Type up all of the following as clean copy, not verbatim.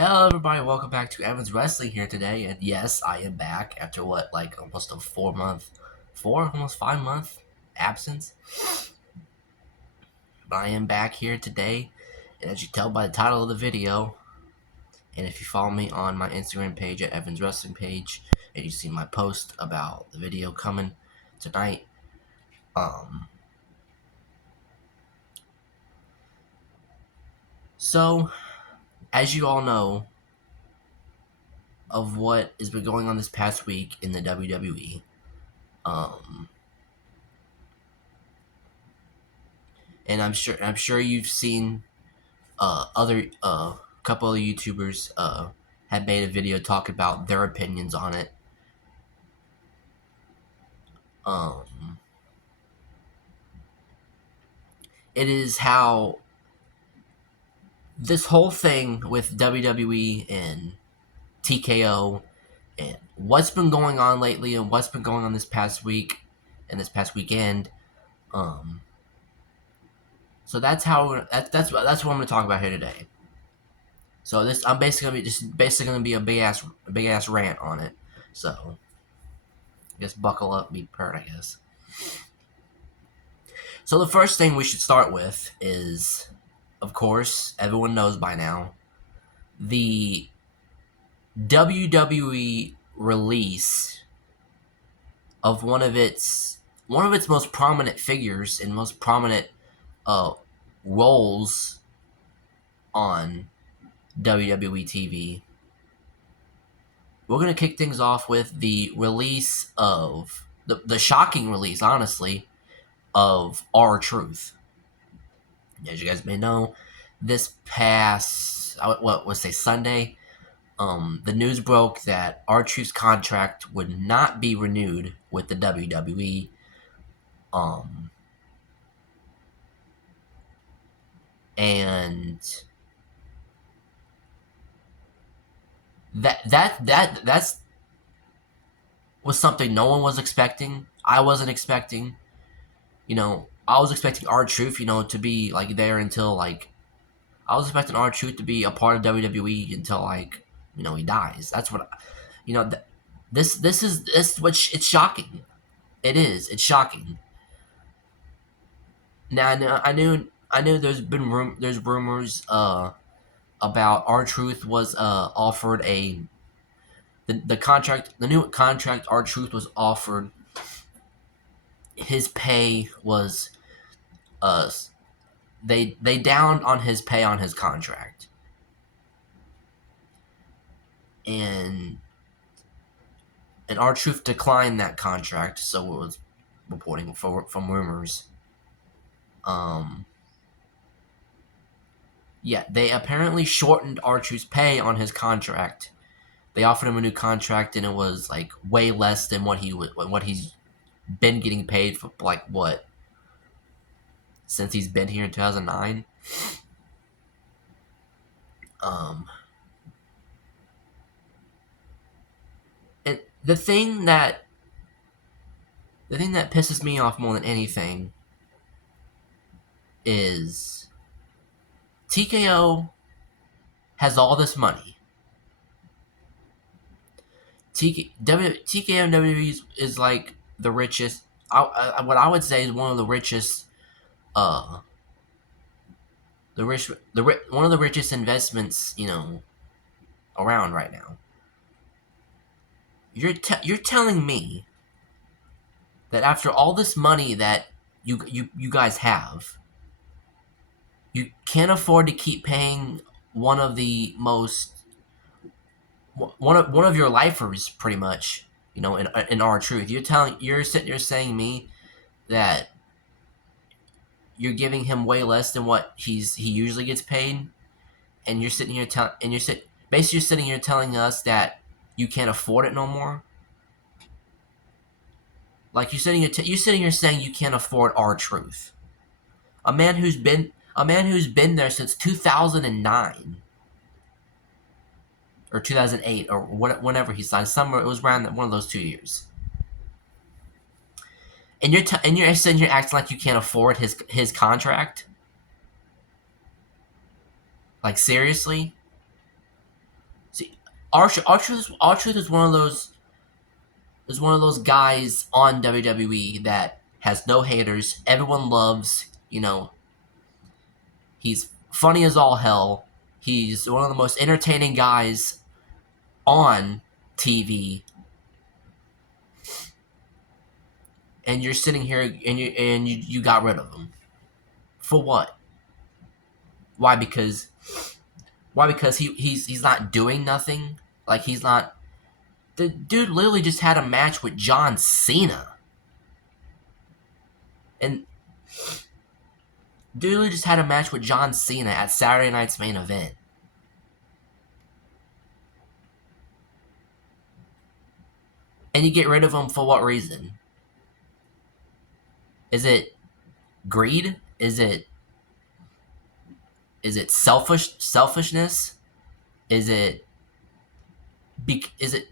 Hello, everybody. Welcome back to Evans Wrestling here today. And yes, I am back after almost a 5 month absence. But I am back here today. And as you tell by the title of the video, and if you follow me on my Instagram page at Evans Wrestling page, and you see my post about the video coming tonight, so as you all know, of what has been going on this past week in the WWE. And I'm sure you've seen other couple of YouTubers have made a video talking about their opinions on it. It is how this whole thing with WWE and TKO and what's been going on lately and what's been going on this past week and this past weekend. So that's that's what I'm going to talk about here today. So I'm basically going to be a big ass rant on it. So just buckle up, be prepared, I guess. So the first thing we should start with is, of course, everyone knows by now, the WWE release of one of its most prominent figures and most prominent roles on WWE TV. We're going to kick things off with the release of the shocking release, honestly, of R-Truth. As you guys may know, this past Sunday, the news broke that R-Truth's contract would not be renewed with the WWE. And that's was something no one was expecting. I wasn't expecting. I was expecting R-Truth, to be like there until I was expecting R-Truth to be a part of WWE until he dies. That's what this is what it's shocking. It is. It's shocking. Now I knew there's rumors about R-Truth was offered the new contract R-Truth was offered. His pay was they downed on his pay on his contract, and R-Truth declined that contract, so it was reporting from rumors. Yeah, they apparently shortened R-Truth's pay on his contract. They offered him a new contract, and it was way less than what he's been getting paid for, since he's been here in 2009. And the thing that pisses me off more than anything is TKO has all this money. TKO and WWE is like the richest. What I would say is one of the richest. One of the richest investments around right now. You're telling me that after all this money that you guys have, you can't afford to keep paying one of your lifers, pretty much, in R-Truth. You're saying me that you're giving him way less than what he usually gets paid, and you're sitting here telling us that you can't afford it no more. Like you're sitting here saying you can't afford R-Truth, a man who's been there since 2009 or 2008 or whenever he signed. Somewhere it was around one of those 2 years. And you're sitting here acting like you can't afford his contract. Like, seriously? R-Truth is one of those guys on WWE that has no haters. Everyone loves. He's funny as all hell. He's one of the most entertaining guys on TV. And you're sitting here and you got rid of him. For what? Why? Because he's not doing nothing. Like, he's not. The dude literally just had a match with John Cena. And dude literally just had a match with John Cena at Saturday Night's Main Event. And you get rid of him for what reason? Is it greed? Is it selfishness? Is it is it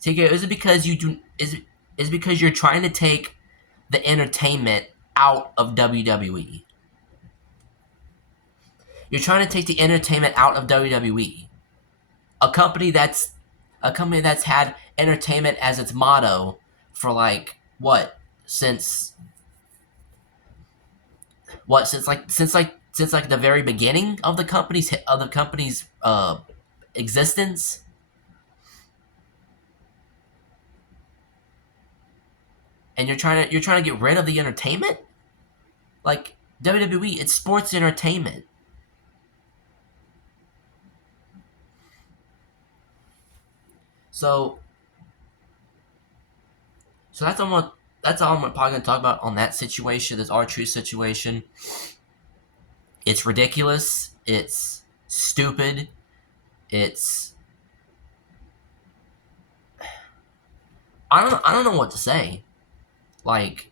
TKO? Is it because you do? Is it because you're trying to take the entertainment out of WWE? You're trying to take the entertainment out of WWE, a company that's had entertainment as its motto for like since since the very beginning of the company's existence. And you're trying to get rid of the entertainment. Like, WWE, it's sports entertainment. So that's all I'm probably gonna talk about on that situation, this R-Truth situation. It's ridiculous. It's stupid. It's I don't know what to say. Like,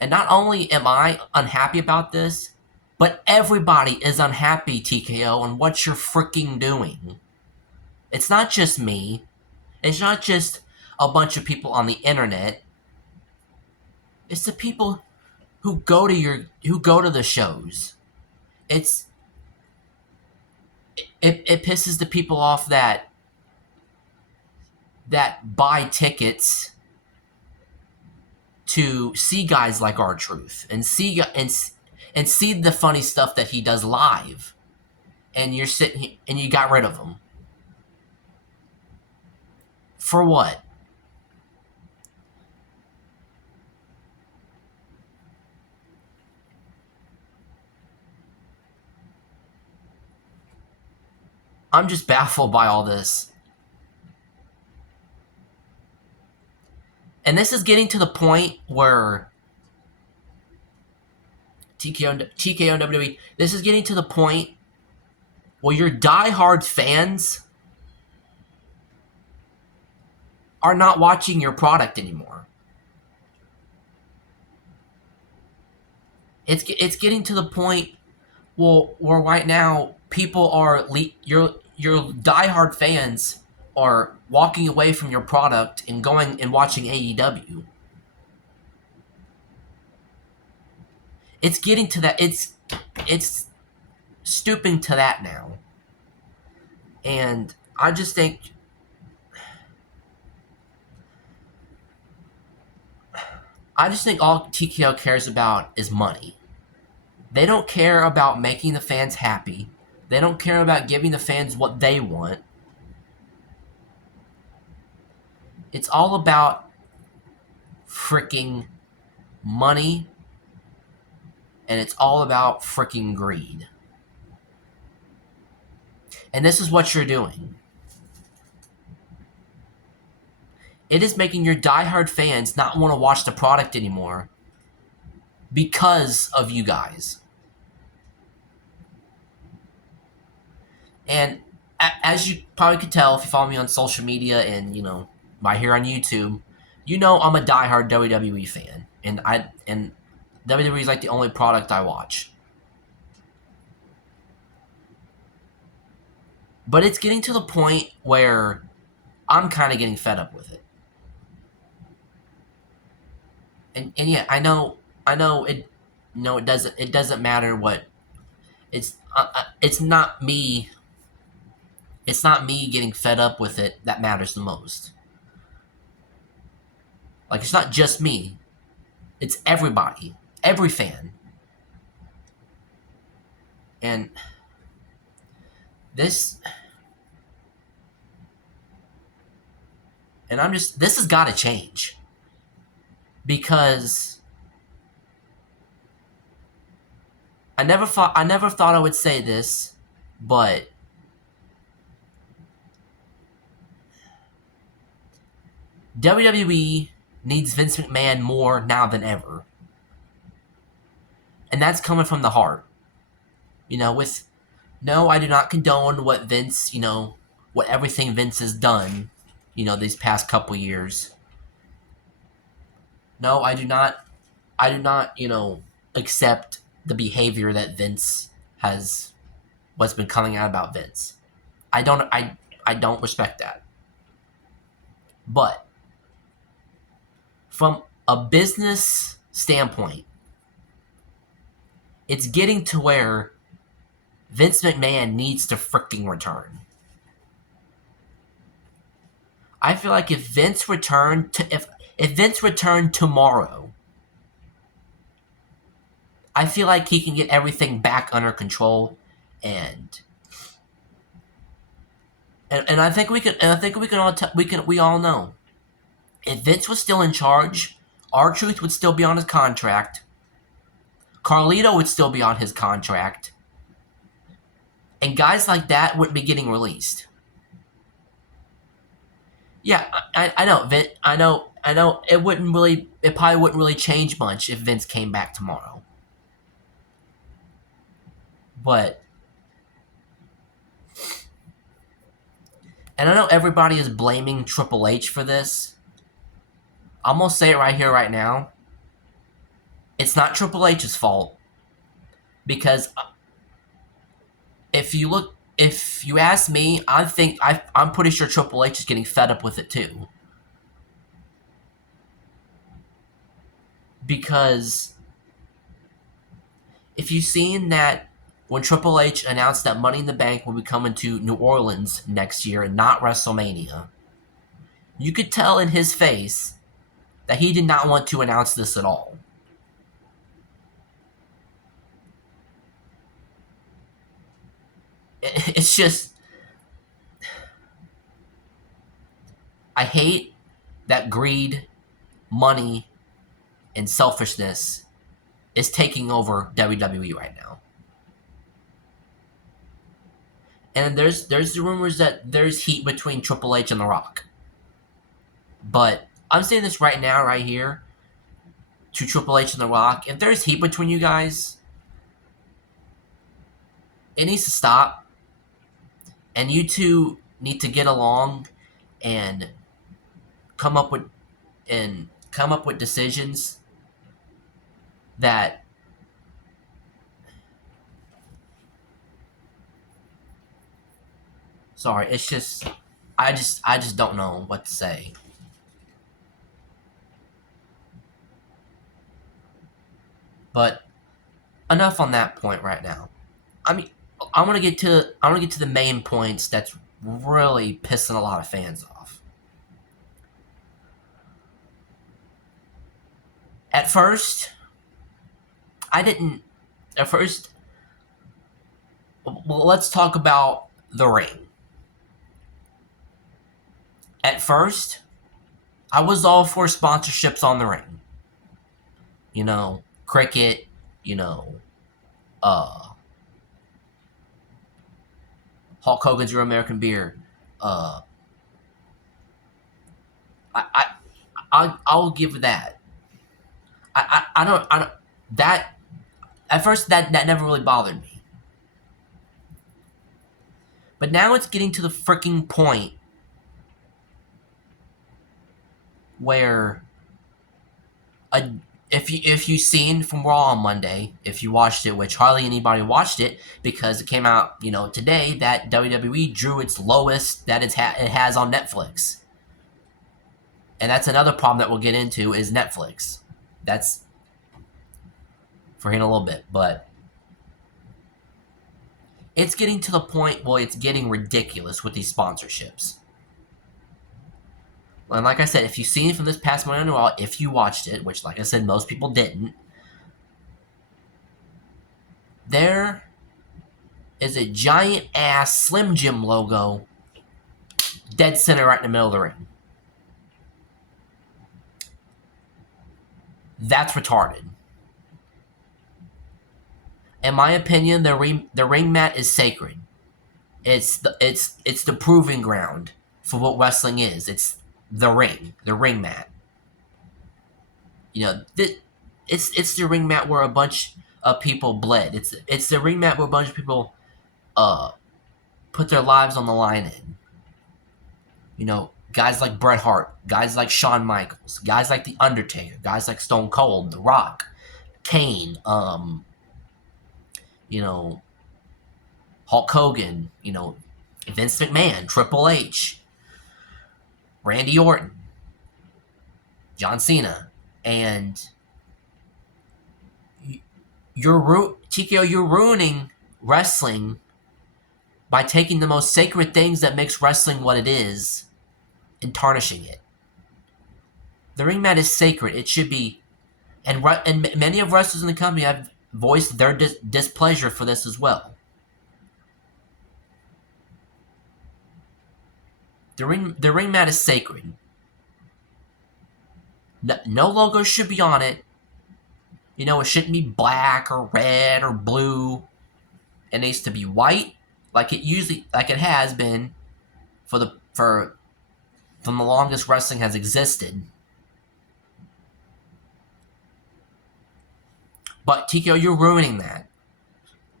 and not only am I unhappy about this, but everybody is unhappy, TKO, and what you're freaking doing. It's not just me. It's not just a bunch of people on the internet. It's the people who go to the shows. It pisses the people off that buy tickets to see guys like R-Truth and see the funny stuff that he does live, and you're sitting and you got rid of him. For what? I'm just baffled by all this. And this is getting to the point where TKO and WWE, this is getting to the point where your diehard fans are not watching your product anymore. It's getting to the point where right now people are your diehard fans are walking away from your product and going and watching AEW. It's getting to that. It's stooping to that now. And I just think all TKO cares about is money. They don't care about making the fans happy. They don't care about giving the fans what they want. It's all about freaking money, and it's all about freaking greed. And this is what you're doing. It is making your diehard fans not want to watch the product anymore because of you guys. And as you probably could tell if you follow me on social media and, by here on YouTube, I'm a diehard WWE fan. And WWE is like the only product I watch. But it's getting to the point where I'm kind of getting fed up with it. And yeah, I know it. No, it doesn't matter what. It's not me It's not me getting fed up with it that matters the most. Like, it's not just me. It's everybody. Every fan. And this... And I'm just... This has got to change. Because... I never thought I would say this, but... WWE needs Vince McMahon more now than ever. And that's coming from the heart. You know, with... No, I do not condone what Vince, what everything Vince has done, these past couple years. No, I do not, accept the behavior that Vince has, what's been coming out about Vince. I don't respect that. But, from a business standpoint, it's getting to where Vince McMahon needs to freaking return. I feel like if Vince returned tomorrow, I feel like he can get everything back under control, and I think we all know, if Vince was still in charge, R-Truth would still be on his contract, Carlito would still be on his contract, and guys like that wouldn't be getting released. Yeah, I know, I know. It probably wouldn't really change much if Vince came back tomorrow. But, and I know everybody is blaming Triple H for this. I'm gonna say it right here, right now. It's not Triple H's fault, because if you ask me, I'm pretty sure Triple H is getting fed up with it too. Because if you've seen that when Triple H announced that Money in the Bank will be coming to New Orleans next year and not WrestleMania, you could tell in his face that he did not want to announce this at all. It's just... I hate that greed, money, and selfishness is taking over WWE right now. And there's the rumors that there's heat between Triple H and The Rock. But I'm saying this right now, right here, to Triple H and The Rock. If there's heat between you guys, it needs to stop. And you two need to get along and come up with decisions that... Sorry, it's just... I just don't know what to say. But enough on that point right now. I mean, I want to get to the main points that's really pissing a lot of fans off. At first, well, let's talk about the ring. At first, I was all for sponsorships on the ring. Cricket, Hulk Hogan's Real American Beer. I'll give that. I don't that at first that never really bothered me. But now it's getting to the freaking point where if you've seen from Raw on Monday, if you watched it, which hardly anybody watched it because it came out, today, that WWE drew its lowest that it has on Netflix. And that's another problem that we'll get into is Netflix. That's for in a little bit, but It's getting to the point where it's getting ridiculous with these sponsorships. And like I said, if you've seen it from this past Monday Night Raw, if you watched it, which like I said, most people didn't, there is a giant ass Slim Jim logo dead center right in the middle of the ring. That's retarded. In my opinion, the ring mat is sacred. It's the proving ground for what wrestling is. It's the ring mat. You know, it's the ring mat where a bunch of people bled. It's the ring mat where a bunch of people put their lives on the line in. You know, guys like Bret Hart, guys like Shawn Michaels, guys like The Undertaker, guys like Stone Cold, The Rock, Kane, you know, Hulk Hogan, you know, Vince McMahon, Triple H, Randy Orton, John Cena, and TKO, you're ruining wrestling by taking the most sacred things that makes wrestling what it is and tarnishing it. The ring mat is sacred. It should be, and many of wrestlers in the company have voiced their displeasure for this as well. The ring mat is sacred. No logo should be on it. You know, it shouldn't be black or red or blue. It needs to be white, like it has been from the longest wrestling has existed. But TKO, you're ruining that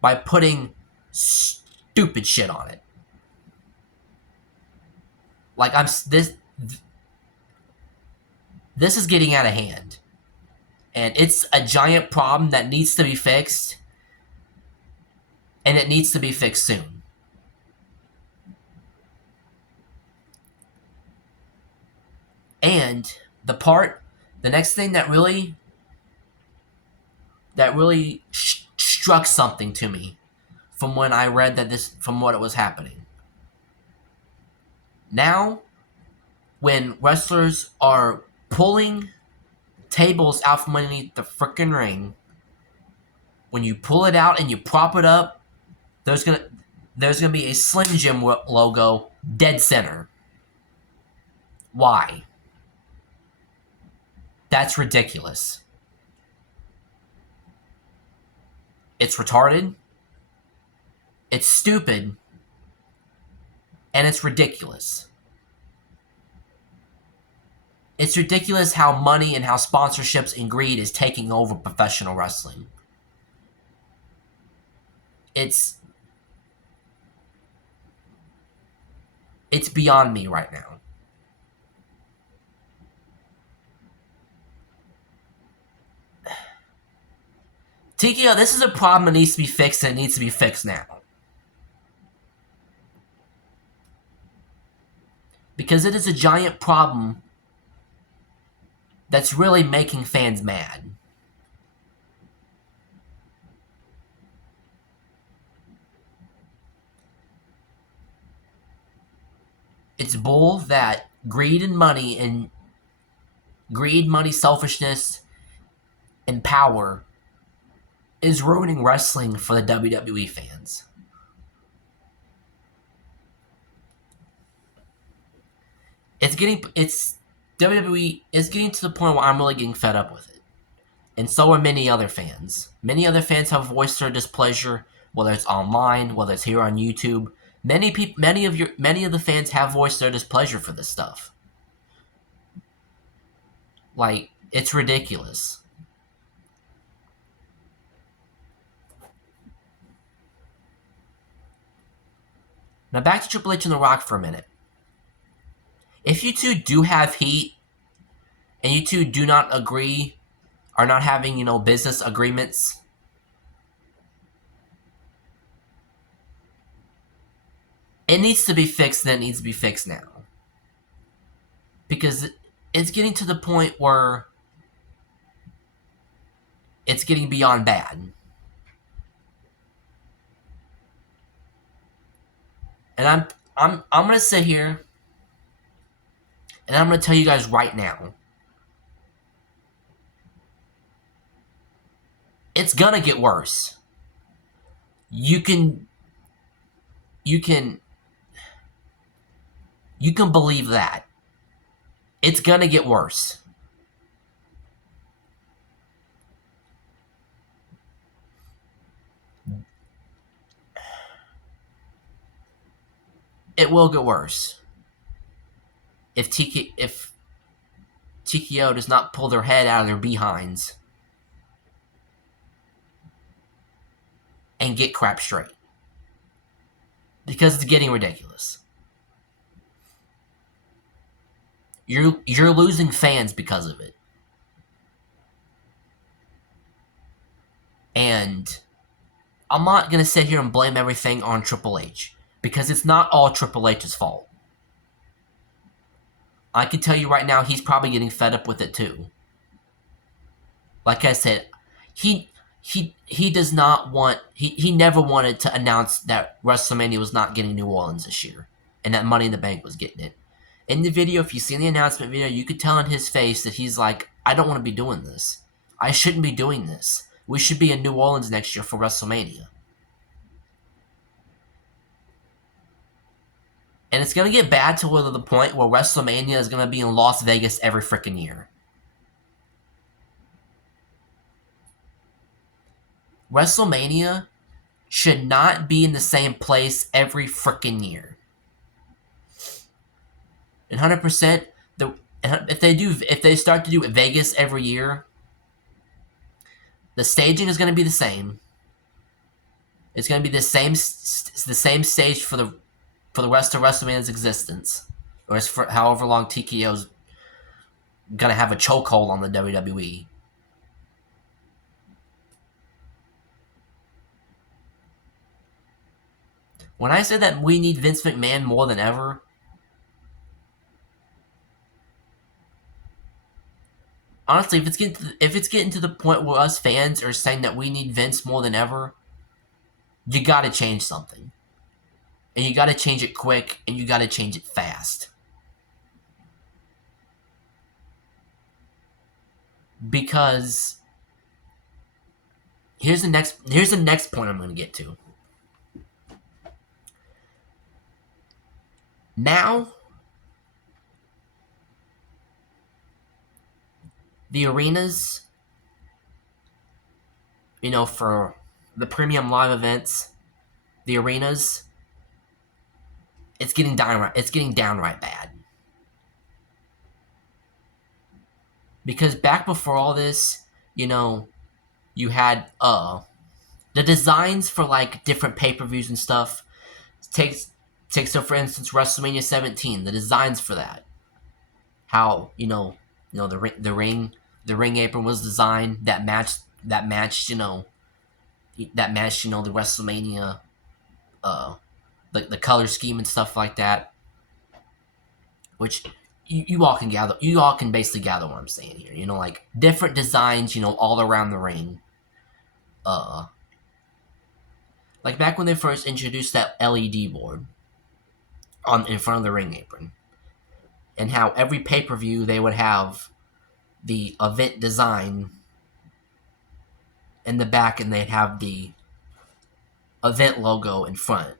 by putting stupid shit on it. Like this is getting out of hand. And it's a giant problem that needs to be fixed. And it needs to be fixed soon. And the next thing that really struck something to me from when I read from what it was happening. Now, when wrestlers are pulling tables out from underneath the frickin' ring, when you pull it out and you prop it up, there's gonna be a Slim Jim logo dead center. Why? That's ridiculous. It's retarded. It's stupid. And it's ridiculous. It's ridiculous how money and how sponsorships and greed is taking over professional wrestling. It's beyond me right now. TKO, this is a problem that needs to be fixed, and it needs to be fixed now. Because it is a giant problem that's really making fans mad. It's bull that greed, money, selfishness, and power is ruining wrestling for the WWE fans. WWE is getting to the point where I'm really getting fed up with it. And so are many other fans. Many other fans have voiced their displeasure, whether it's online, whether it's here on YouTube. Many of the fans have voiced their displeasure for this stuff. Like, it's ridiculous. Now back to Triple H and The Rock for a minute. If you two do have heat, and you two do not agree, are not having, business agreements, it needs to be fixed, and it needs to be fixed now. Because it's getting to the point where it's getting beyond bad. And I'm gonna sit here and I'm gonna tell you guys right now, it's gonna get worse. You can you can you can believe that. It's gonna get worse. It will get worse. If TKO does not pull their head out of their behinds and get crap straight. Because it's getting ridiculous. You're losing fans because of it. And I'm not going to sit here and blame everything on Triple H, because it's not all Triple H's fault. I can tell you right now, he's probably getting fed up with it too. Like I said, he does not want, he never wanted to announce that WrestleMania was not getting New Orleans this year, and that Money in the Bank was getting it. In the video, if you see the announcement video, you could tell in his face that he's like, I don't want to be doing this. I shouldn't be doing this. We should be in New Orleans next year for WrestleMania. And it's going to get bad to the point where WrestleMania is going to be in Las Vegas every freaking year. WrestleMania should not be in the same place every freaking year. And 100%, if they start to do Vegas every year, the staging is going to be the same. It's going to be the same stage for the rest of WrestleMania's existence, or as for however long TKO's going to have a chokehold on the WWE. When I said that we need Vince McMahon more than ever, honestly, if it's getting to the point where us fans are saying that we need Vince more than ever, you got to change something, and you got to change it quick, and you got to change it fast. Because here's the next point I'm going to get to. Now, the arenas, for the premium live events, the arenas, it's getting downright bad. Because back before all this, you had the designs for like different pay-per-views and stuff. Take so for instance WrestleMania 17, the designs for that. How the ring apron was designed that matched the WrestleMania the color scheme and stuff like that. Which you all can basically gather what I'm saying here. Like different designs, all around the ring. Like back when they first introduced that LED board in front of the ring apron, and how every pay-per-view they would have the event design in the back, and they'd have the event logo in front.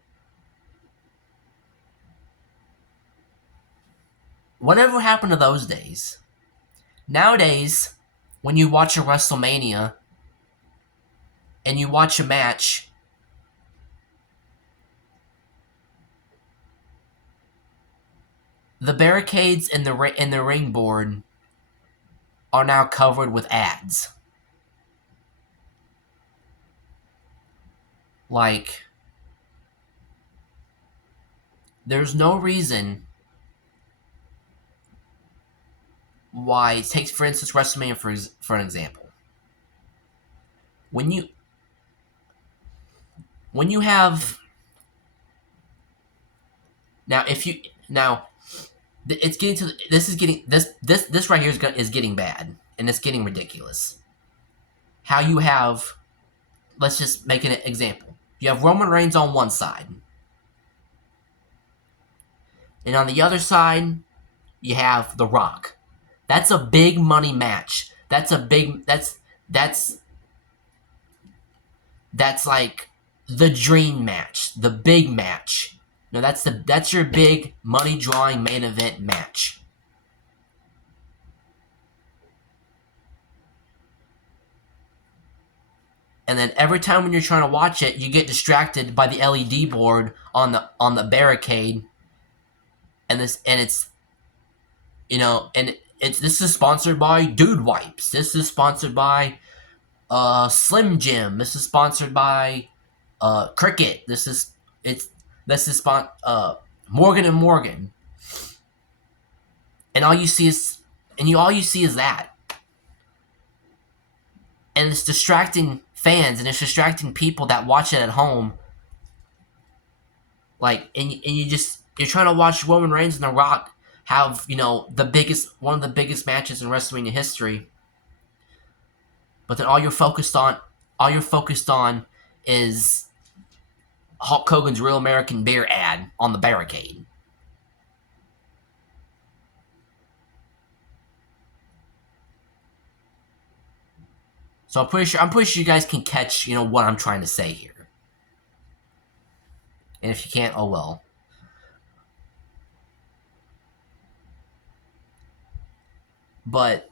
Whatever happened to those days? Nowadays, when you watch a WrestleMania and you watch a match, the barricades in the ring board are now covered with ads. Like, there's no reason why. Take for instance WrestleMania for an example. When you have it's getting to this right here is getting bad, and it's getting ridiculous. How you have, let's just make an example. You have Roman Reigns on one side, And on the other side, you have The Rock. That's a big money match. That's like the dream match, the big match. No, that's your big money drawing main event match. And then every time when you're trying to watch it, you get distracted by the LED board on the barricade, and it's and it's this is sponsored by Dude Wipes. This is sponsored by Slim Jim. This is sponsored by Cricket. This is Morgan and Morgan. And all you see is that. And it's distracting fans, and it's distracting people that watch it at home. Like, and you're trying to watch Roman Reigns and The Rock have, one of the biggest matches in WrestleMania history. But then all you're focused on is Hulk Hogan's Real American Beer ad on the barricade. So I'm pretty sure you guys can catch, what I'm trying to say here. And if you can't, oh well. But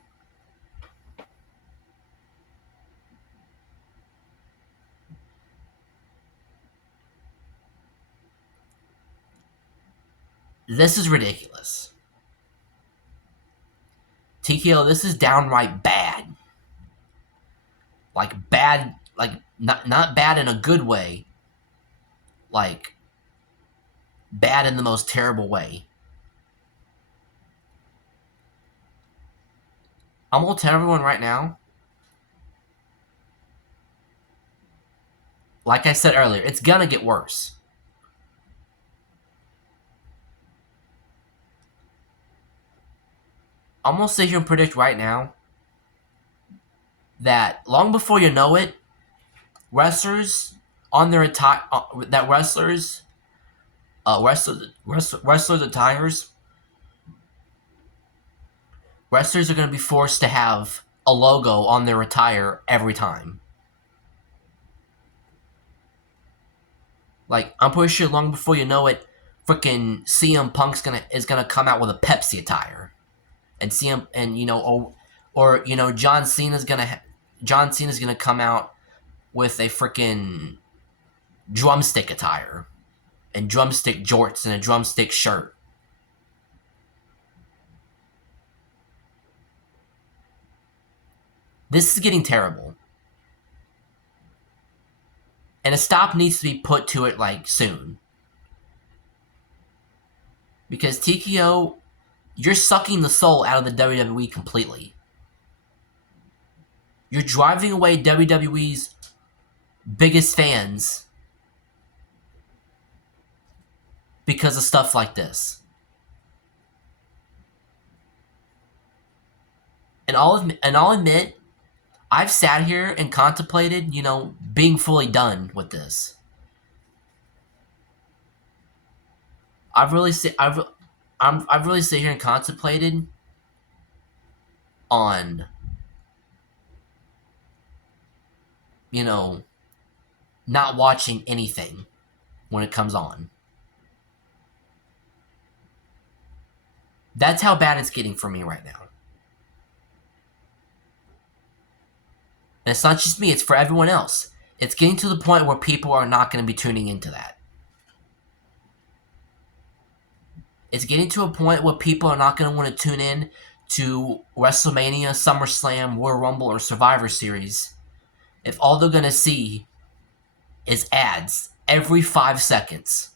this is ridiculous. TKO, this is downright bad. Like bad, like not bad in a good way. Like bad in the most terrible way. I'm gonna tell everyone right now. Like I said earlier, it's gonna get worse. I'm gonna sit here and predict right now that long before you know it, wrestlers on their wrestlers attires, wrestlers are going to be forced to have a logo on their attire every time. Like, I'm pretty sure long before you know it, freaking CM Punk's is gonna come out with a Pepsi attire, and John Cena's gonna come out with a freaking drumstick attire and drumstick jorts and a drumstick shirt. This is getting terrible. And a stop needs to be put to it, like, soon. Because TKO, you're sucking the soul out of the WWE completely. You're driving away WWE's biggest fans because of stuff like this. And I'll admit, I've sat here and contemplated, being fully done with this. I've really sit here and contemplated on, not watching anything when it comes on. That's how bad it's getting for me right now. And it's not just me, it's for everyone else. It's getting to the point where people are not going to be tuning into that. It's getting to a point where people are not going to want to tune in to WrestleMania, SummerSlam, Royal Rumble, or Survivor Series if all they're going to see is ads every 5 seconds.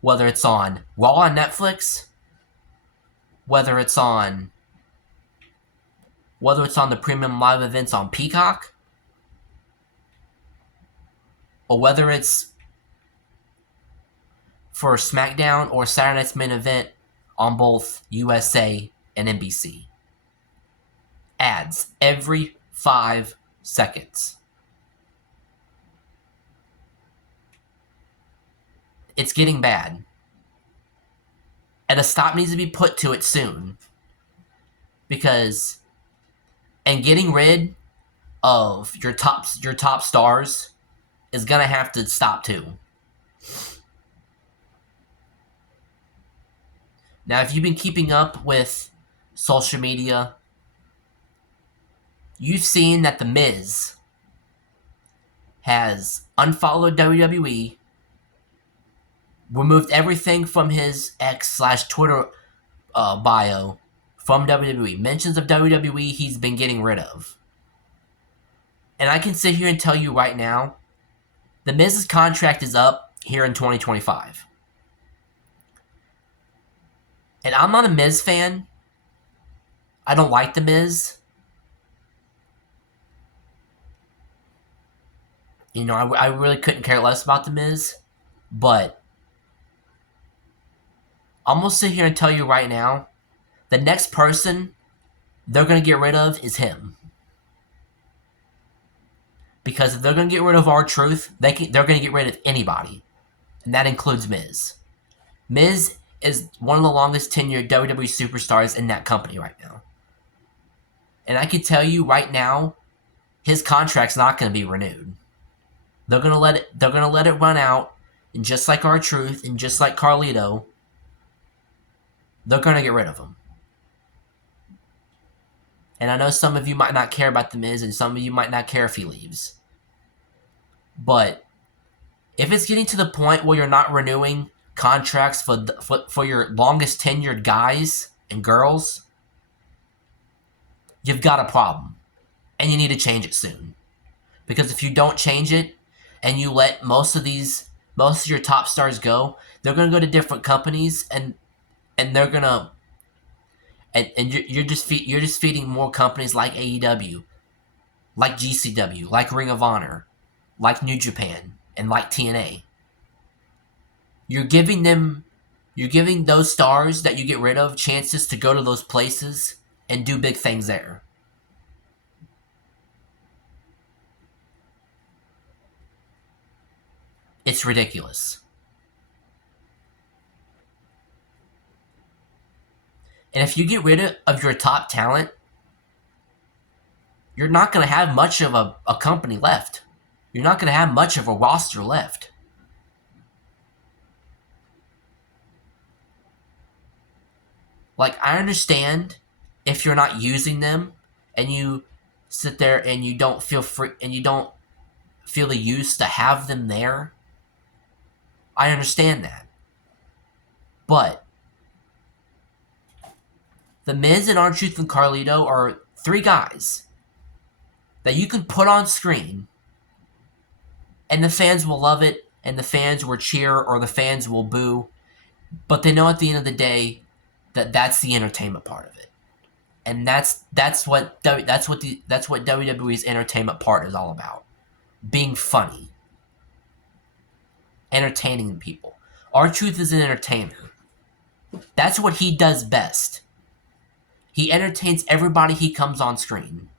Whether it's on Raw on Netflix, whether it's on the premium live events on Peacock, or whether it's for SmackDown or Saturday Night's Main Event on both USA and NBC. Ads every 5 seconds. It's getting bad. And a stop needs to be put to it soon. Because, and getting rid of your top stars is going to have to stop too. Now, if you've been keeping up with social media, you've seen that The Miz has unfollowed WWE, removed everything from his X/Twitter bio from WWE. Mentions of WWE he's been getting rid of. And I can sit here and tell you right now, The Miz's contract is up here in 2025. And I'm not a Miz fan. I don't like The Miz. You know, I really couldn't care less about The Miz. But I'm going to sit here and tell you right now, the next person they're going to get rid of is him. Because if they're going to get rid of R-Truth, they're going to get rid of anybody. And that includes Miz. Miz is one of the longest tenured WWE superstars in that company right now. And I can tell you right now, his contract's not going to be renewed. They're going to let it run out, and just like R-Truth and just like Carlito, they're going to get rid of him. And I know some of you might not care about The Miz, and some of you might not care if he leaves. But if it's getting to the point where you're not renewing contracts for your longest tenured guys and girls, you've got a problem. And you need to change it soon. Because if you don't change it, and you let most of your top stars go, they're going to go to different companies, and they're going to... And you're just feeding more companies like AEW, like GCW, like Ring of Honor, like New Japan, and like TNA. You're giving those stars that you get rid of chances to go to those places and do big things there. It's ridiculous. And if you get rid of your top talent, you're not going to have much of a company left. You're not going to have much of a roster left. Like, I understand if you're not using them and you sit there and you don't feel free and you don't feel the use to have them there. I understand that. But The Miz and R-Truth and Carlito are three guys that you can put on screen and the fans will love it and the fans will cheer or the fans will boo. But they know at the end of the day that that's the entertainment part of it. And that's what WWE's entertainment part is all about. Being funny. Entertaining people. R-Truth is an entertainer. That's what he does best. He entertains everybody he comes on screen.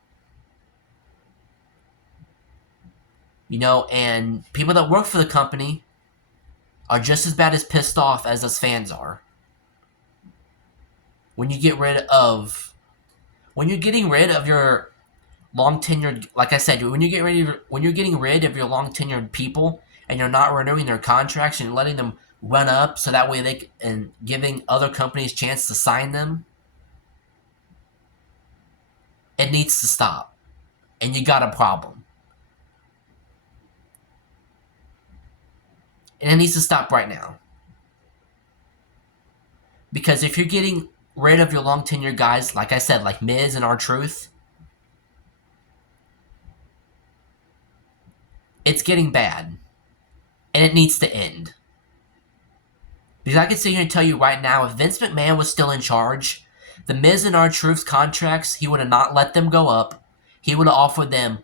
You know, and people that work for the company are just as bad as pissed off as us fans are. When you're getting rid of your long tenured, like I said, when you're getting rid of your long tenured people and you're not renewing their contracts and letting them run up so that way and giving other companies a chance to sign them, it needs to stop. And you got a problem. And it needs to stop right now. Because if you're getting rid of your long tenured guys, like I said, like Miz and R-Truth, it's getting bad. And it needs to end. Because I can sit here and tell you right now, if Vince McMahon was still in charge, the Miz and R-Truth's contracts, he would have not let them go up. He would have offered them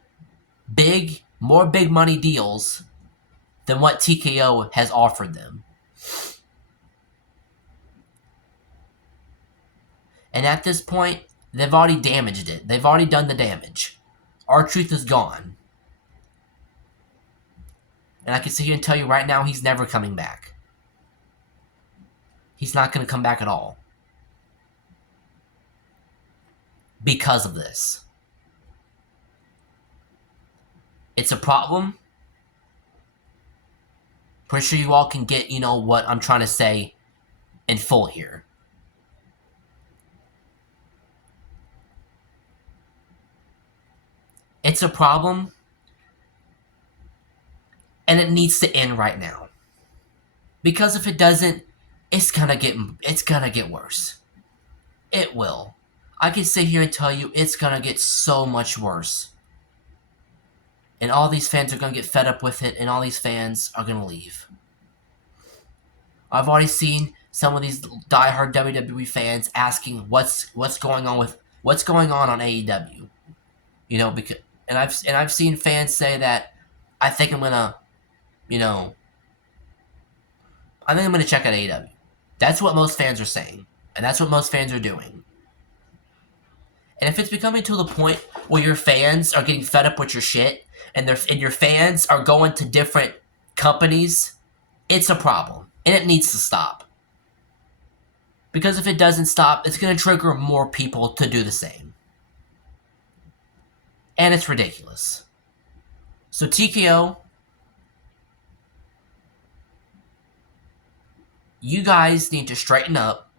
more big money deals than what TKO has offered them. And at this point, they've already damaged it. They've already done the damage. R-Truth is gone. And I can sit here and tell you right now, he's never coming back. He's not going to come back at all because of this. It's a problem. Pretty sure you all can get, what I'm trying to say in full here. It's a problem, and it needs to end right now. Because if it doesn't, it's gonna get worse. It will. I can sit here and tell you it's gonna get so much worse. And all these fans are gonna get fed up with it, and all these fans are gonna leave. I've already seen some of these diehard WWE fans asking what's going on AEW. Because I've seen fans say that I think I'm gonna check out AEW. That's what most fans are saying, and that's what most fans are doing. And if it's becoming to the point where your fans are getting fed up with your shit, and your fans are going to different companies, it's a problem, and it needs to stop. Because if it doesn't stop, it's going to trigger more people to do the same. And it's ridiculous. So TKO, you guys need to straighten up,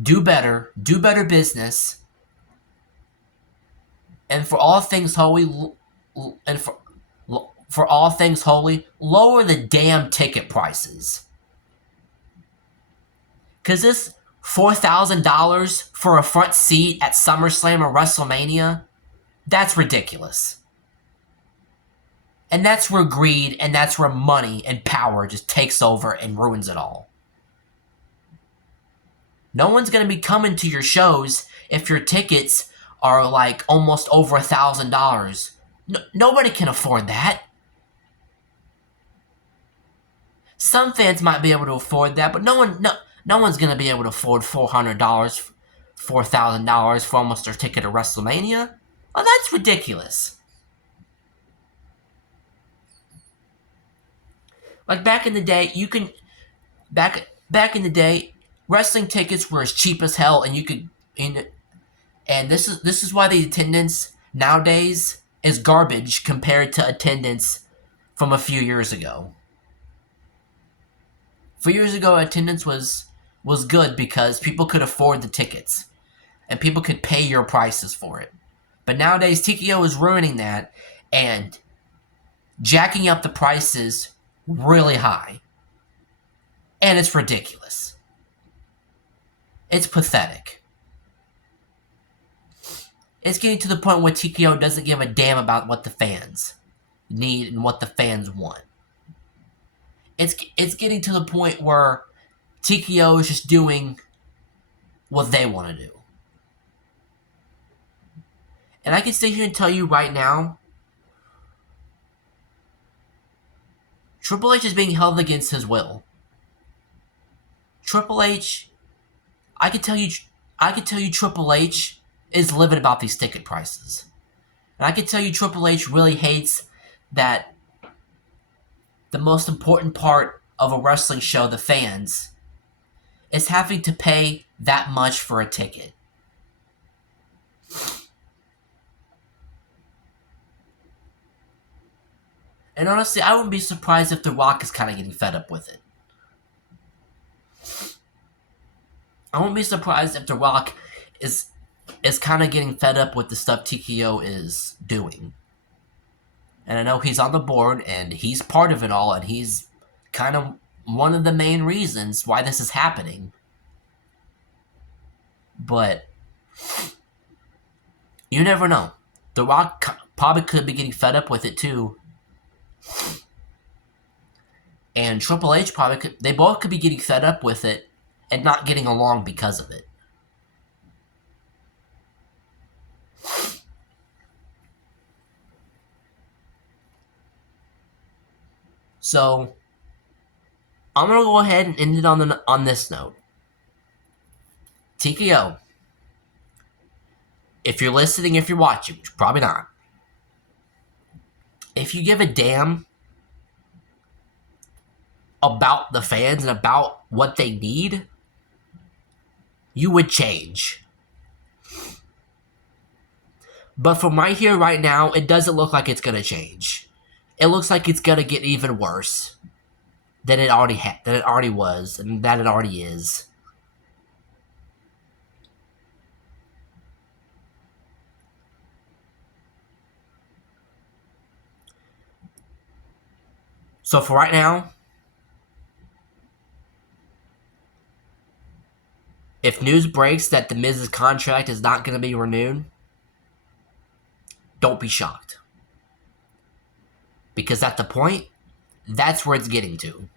do better business, and for all things holy, lower the damn ticket prices. Because this $4,000 for a front seat at SummerSlam or WrestleMania, that's ridiculous. And that's where greed and that's where money and power just takes over and ruins it all. No one's going to be coming to your shows if your tickets are like almost over $1,000. Nobody can afford that. Some fans might be able to afford that, but no one's going to be able to afford $400, $4,000 for almost their ticket to WrestleMania. Oh, that's ridiculous. Like back in the day, back in the day, wrestling tickets were as cheap as hell, and you could and this is why the attendance nowadays is garbage compared to attendance from a few years ago. A few years ago, attendance was good because people could afford the tickets, and people could pay your prices for it. But nowadays, TKO is ruining that and jacking up the prices really high. And it's ridiculous. It's pathetic. It's getting to the point where TKO doesn't give a damn about what the fans need and what the fans want. It's getting to the point where TKO is just doing what they want to do. And I can sit here and tell you right now, Triple H is being held against his will. Triple H, I can tell you Triple H is livid about these ticket prices. And I can tell you Triple H really hates that the most important part of a wrestling show, the fans, is having to pay that much for a ticket. And honestly, I wouldn't be surprised if The Rock is kind of getting fed up with it. I wouldn't be surprised if The Rock is kind of getting fed up with the stuff TKO is doing. And I know he's on the board, and he's part of it all, and he's kind of one of the main reasons why this is happening. But you never know. The Rock probably could be getting fed up with it too. And Triple H they both could be getting fed up with it and not getting along because of it. So, I'm going to go ahead and end it on this note. TKO, if you're listening, if you're watching, which probably not, if you give a damn about the fans and about what they need, you would change. But from right here, right now, it doesn't look like it's going to change. It looks like it's going to get even worse than it already was, and that it already is. So for right now, if news breaks that the Miz's contract is not going to be renewed, don't be shocked. Because at the point, that's where it's getting to.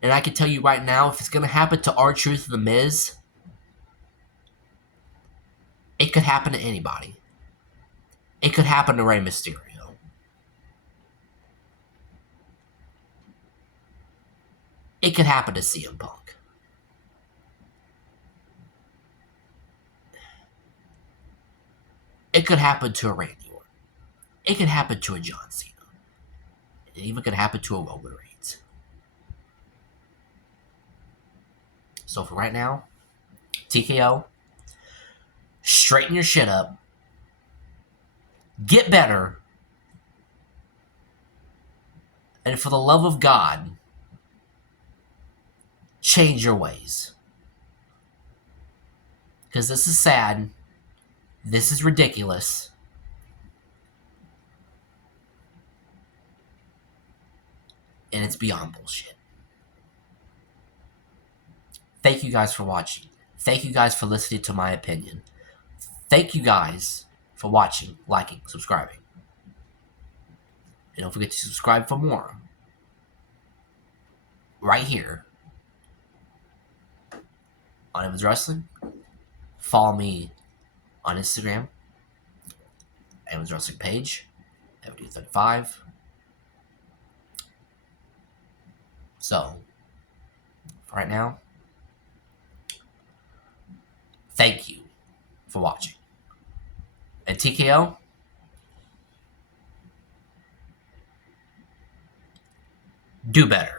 And I can tell you right now, if it's going to happen to R-Truth and the Miz, it could happen to anybody. It could happen to Rey Mysterio. It could happen to CM Punk. It could happen to a Randy Orton. It could happen to a John Cena. It even could happen to a Roman Reigns. So for right now, TKO, straighten your shit up. Get better. And for the love of God, change your ways. Because this is sad. This is ridiculous. And it's beyond bullshit. Thank you guys for watching. Thank you guys for listening to my opinion. Thank you guys for watching, liking, subscribing. And don't forget to subscribe for more. Right here on Evans Wrestling. Follow me on Instagram, Evans Wrestling page, FD35. So, for right now, thank you for watching. And TKO, do better.